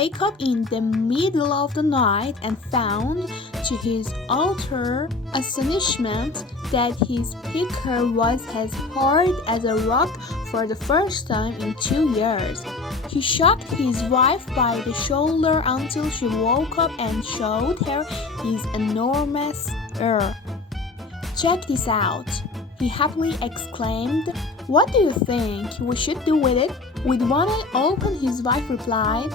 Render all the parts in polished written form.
wake up in the middle of the night and found, to his utter astonishment, that his picker was as hard as a rock for the first time in 2 years. He shook his wife by the shoulder until she woke up and showed her his enormous ear. "Check this out," he happily exclaimed. "What do you think we should do with it?" With one eye open, his wife replied,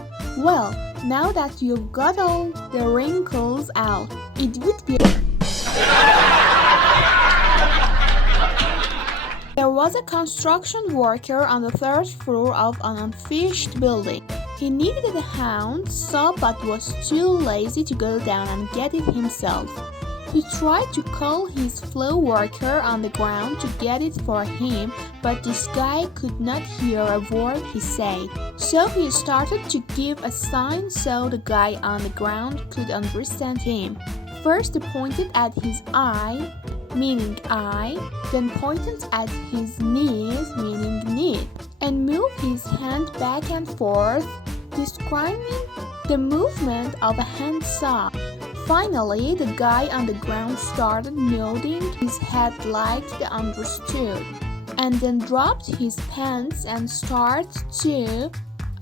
"Well, now that you've got all the wrinkles out, it would be..." There was a construction worker on the 3rd floor of an unfinished building. He needed a hand saw but was too lazy to go down and get it himself. He tried to call his fellow worker on the ground to get it for him, but this guy could not hear a word he said. So he started to give a sign so the guy on the ground could understand him. First he pointed at his eye, meaning eye, then pointed at his knees, meaning knee, and moved his hand back and forth, describing the movement of a handsaw. Finally, the guy on the ground started nodding his head like he understood, and then dropped his pants and started to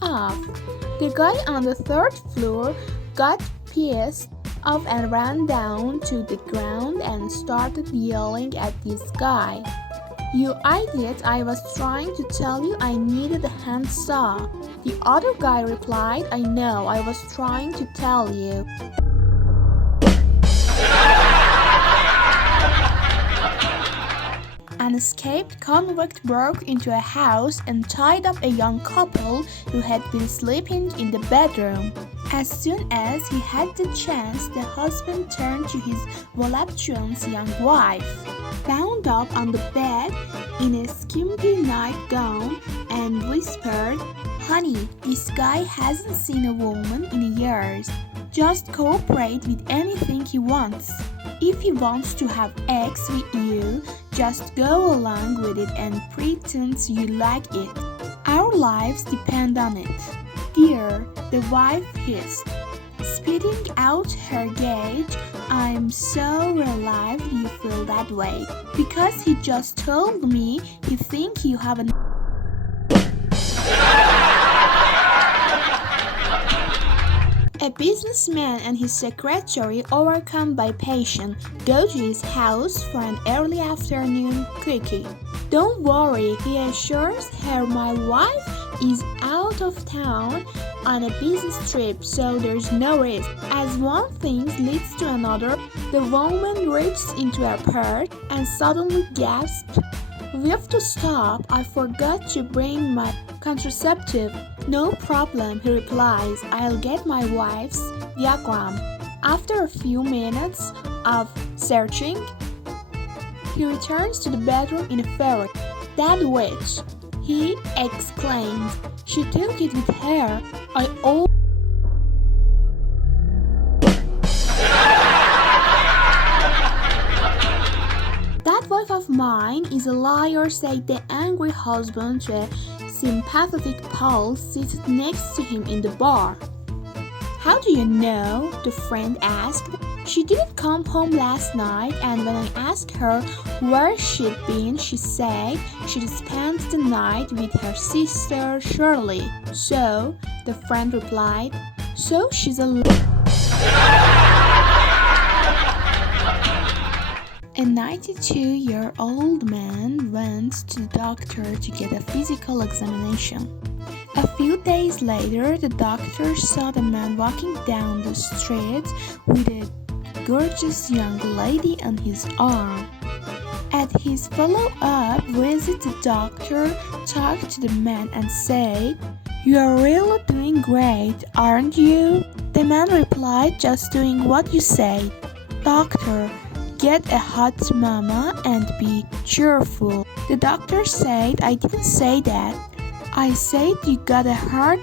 off. The guy on the 3rd floor got pissed off and ran down to the ground and started yelling at this guy. "You idiot, I was trying to tell you I needed a handsaw." The other guy replied, "I know, I was trying to tell you." An escaped convict broke into a house and tied up a young couple who had been sleeping in the bedroom. As soon as he had the chance, the husband turned to his voluptuous young wife, bound up on the bed in a skimpy nightgown, and whispered, "Honey, this guy hasn't seen a woman in years. Just cooperate with anything he wants. If he wants to have sex with you, just go along with it and pretend you like it. Our lives depend on it." "Dear," the wife hissed, spitting out her gauge, "I'm so relieved you feel that way, because he just told me he thinks you have an..." A businessman and his secretary, overcome by passion, go to his house for an early afternoon quickie. "Don't worry," he assures her, "my wife is out of town on a business trip, so there's no risk." As one thing leads to another, the woman reaches into her purse and suddenly gasps, "We have to stop. I forgot to bring my contraceptive." "No problem," he replies. "I'll get my wife's diagram." After a few minutes of searching, he returns to the bedroom in a ferry. "That witch," he exclaims. "She took it with her. I owe..." "That wife of mine is a liar," said the angry husband to a sympathetic pal seated next to him in the bar. "How do you know?" the friend asked. "She didn't come home last night, and when I asked her where she'd been, she said she'd spent the night with her sister Shirley." "So," the friend replied, "so she's a..." A 92-year-old man went to the doctor to get a physical examination. A few days later, the doctor saw the man walking down the street with a gorgeous young lady on his arm. At his follow-up visit, the doctor talked to the man and said, "You are really doing great, aren't you?" The man replied, "Just doing what you say." "Doctor, get a hot mama and be cheerful." The doctor said, "I didn't say that. I said you got a heart."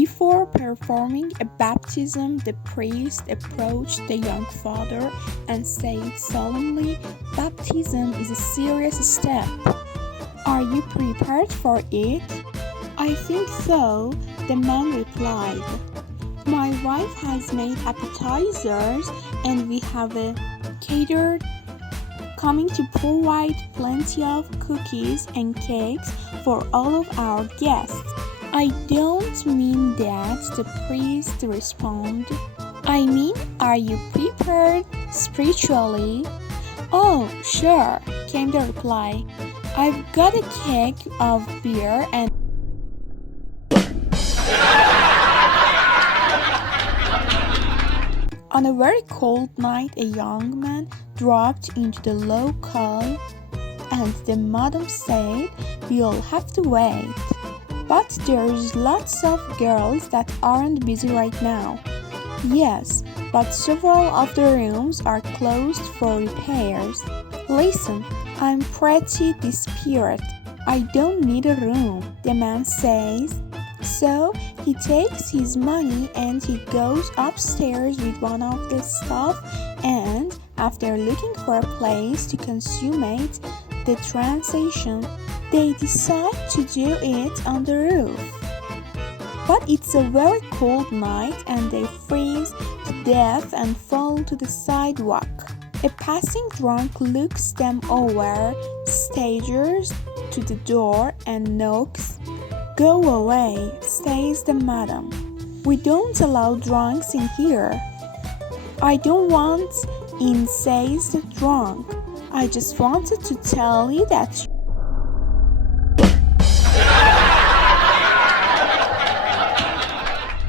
Before performing a baptism, the priest approached the young father and said solemnly, "Baptism is a serious step. Are you prepared for it? I think so, the man replied. My wife has made appetizers and we have a caterer coming to provide plenty of cookies and cakes for all of our guests. I don't mean that, the priest responded. I mean, are you prepared spiritually? Oh, sure, came the reply. I've got a keg of beer and on a very cold night, a young man dropped into the local and the madam said, you'll have to wait. But there's lots of girls that aren't busy right now. Yes, but several of the rooms are closed for repairs. Listen, I'm pretty desperate. I don't need a room, the man says. So he takes his money and he goes upstairs with one of the staff and after looking for a place to consummate the transaction, they decide to do it on the roof. But it's a very cold night and they freeze to death and fall to the sidewalk. A passing drunk looks them over, staggers to the door and knocks. Go away, says the madam. We don't allow drunks in here. I don't want in, says the drunk. I just wanted to tell you that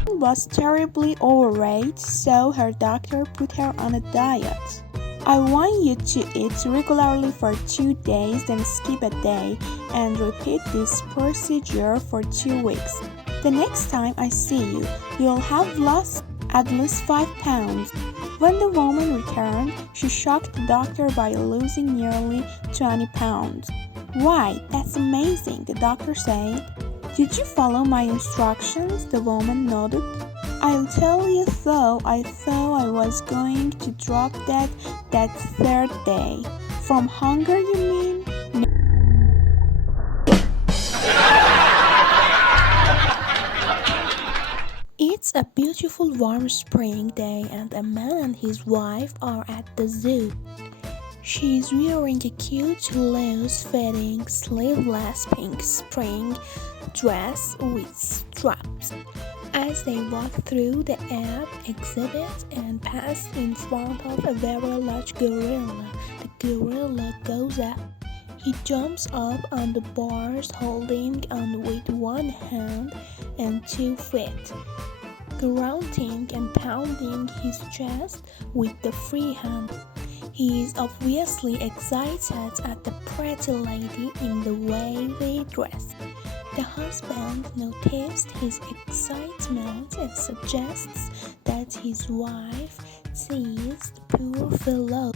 was terribly overweight, so her doctor put her on a diet. I want you to eat regularly for 2 days, then skip a day, and repeat this procedure for 2 weeks. The next time I see you, you'll have lost at least 5 pounds. When the woman returned, she shocked the doctor by losing nearly 20 pounds. Why, that's amazing, the doctor said. Did you follow my instructions? The woman nodded. I'll tell you though, I thought I was going to drop that 3rd day. From hunger, you mean? It's a beautiful warm spring day and a man and his wife are at the zoo. She's wearing a cute, loose-fitting, sleeveless pink spring dress with straps. As they walk through the ape exhibit and pass in front of a very large gorilla, the gorilla goes up. He jumps up on the bars holding on with one hand and 2 feet, grunting and pounding his chest with the free hand. He is obviously excited at the pretty lady in the wavy dress. The husband noticed his excitement and suggests that his wife tease the poor fellow.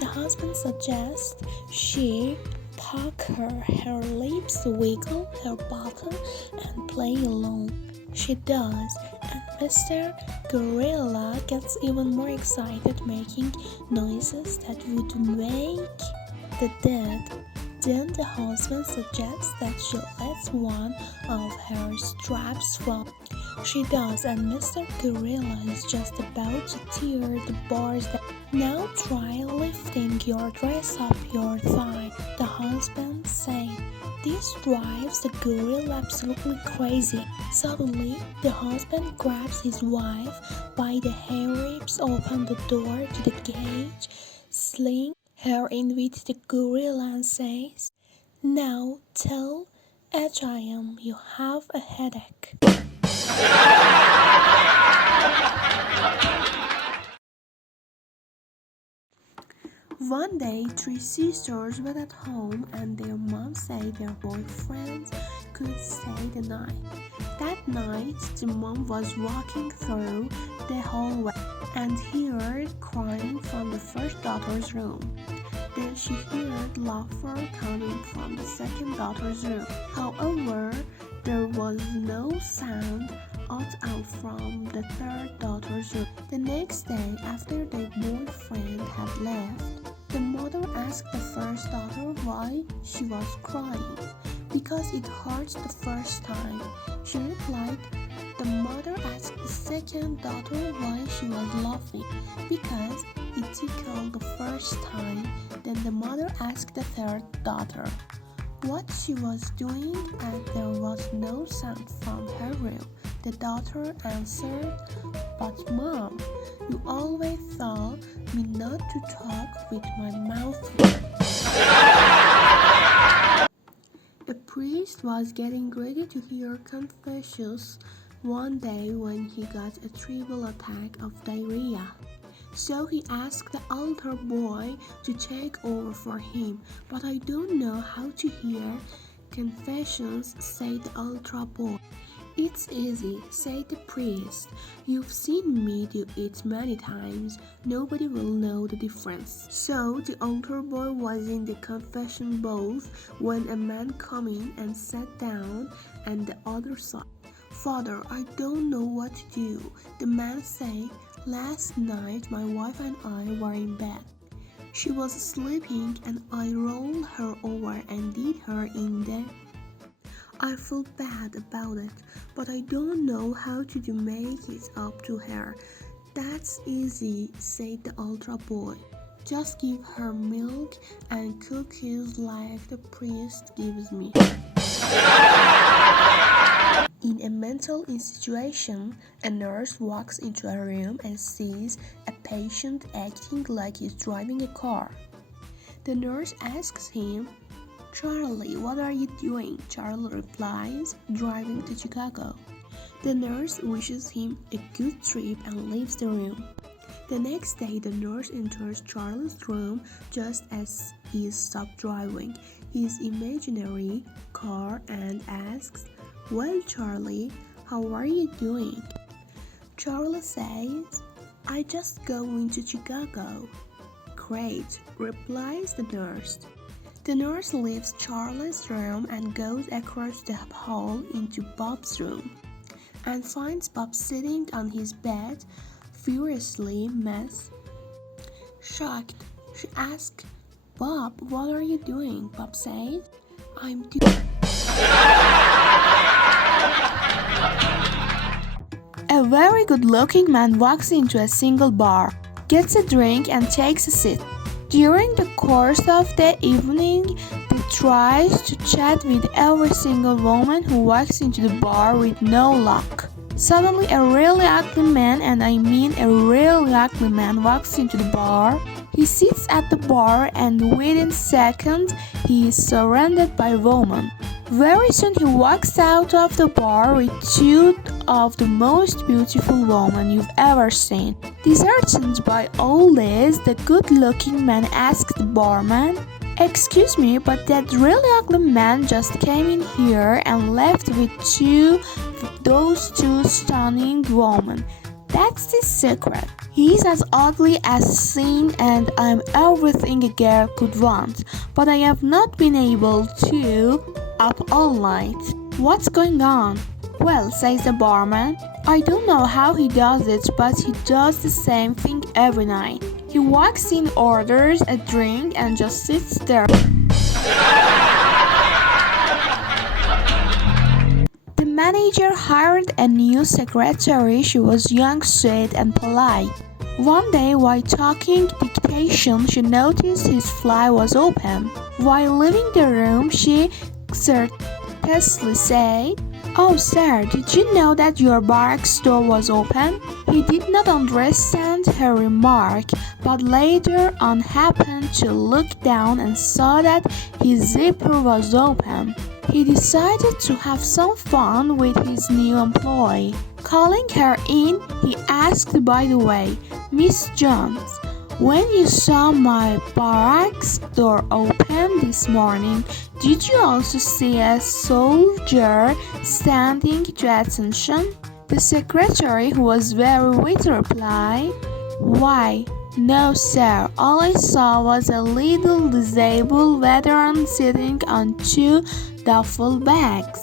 The husband suggests she puck her lips, wiggle her bottom, and play along. She does, and Mr. Gorilla gets even more excited, making noises that would wake the dead. Then the husband suggests that she lets one of her straps fall. She does, and Mr. Gorilla is just about to tear the bars down. Now try lifting your dress up your thigh, the husband said. This drives the gorilla absolutely crazy. Suddenly, the husband grabs his wife by the hair, rips open the door to the cage, slings her in with the gorilla and says, now tell H.I.M. you have a headache. One day, 3 sisters were at home and their mom said their boyfriends could stay the night. That night, the mom was walking through the hallway and heard crying from the first daughter's room. Then she heard laughter coming from the second daughter's room. However, there was no sound out from the third daughter's room. The next day, after their boyfriend had left, The mother asked the first daughter why she was crying. Because it hurts the first time, she replied. The mother asked the second daughter why she was laughing. Because it tickled the first time. Then the mother asked the third daughter what she was doing, and there was no sound from her room. The daughter answered, "But Mom, you always told me not to talk with my mouth full." The priest was getting ready to hear confessions one day when he got a terrible attack of diarrhea. So he asked the altar boy to take over for him. "But I don't know how to hear confessions," said the altar boy. "It's easy," said the priest. "You've seen me do it many times. Nobody will know the difference." So the altar boy was in the confession booth when a man came in and sat down on the other side. "Father, I don't know what to do," the man said. "Last night my wife and I were in bed. She was sleeping and I rolled her over and did her in there. I feel bad about it, but I don't know how to make it up to her." "That's easy," said the altar boy. "Just give her milk and cookies like the priest gives me." In a mental institution, a nurse walks into a room and sees a patient acting like he's driving a car. The nurse asks him, "Charlie, what are you doing?" Charlie replies, "Driving to Chicago." The nurse wishes him a good trip and leaves the room. The next day, the nurse enters Charlie's room just as he stops driving his imaginary car and asks, "Well, Charlie, how are you doing?" Charlie says, "I just going to Chicago." "Great," replies the nurse. The nurse leaves Charlie's room and goes across the hall into Bob's room and finds Bob sitting on his bed, furiously mad. Shocked, she asks, "Bob, what are you doing?" Bob says, "I'm doing..." A very good-looking man walks into a single bar, gets a drink and takes a seat. During the course of the evening, he tries to chat with every single woman who walks into the bar with no luck. Suddenly, a really ugly man, and I mean a really ugly man, walks into the bar. He sits at the bar and within seconds, he is surrounded by women. Very soon he walks out of the bar with two of the most beautiful women you've ever seen. Disheartened by all this, the good-looking man asked the barman, "Excuse me, but that really ugly man just came in here and left with those two stunning women. That's the secret. He's as ugly as sin and I'm everything a girl could want, but I have not been able to up all night. What's going on?" "Well," says the barman, "I don't know how he does it, but he does the same thing every night. He walks in, orders a drink and just sits there." The manager hired a new secretary. She was young, sweet, and polite. One day, while talking dictation, she noticed his fly was open. While leaving the room, she sarcastically said, "Oh, sir, did you know that your barracks door was open?" He did not understand her remark, but later on happened to look down and saw that his zipper was open. He decided to have some fun with his new employee. Calling her in, he asked, "By the way, Miss Jones, when you saw my barracks door open this morning, did you also see a soldier standing to attention?" The secretary, who was very witty, replied, "Why, no, sir. All I saw was a little disabled veteran sitting on two duffel bags."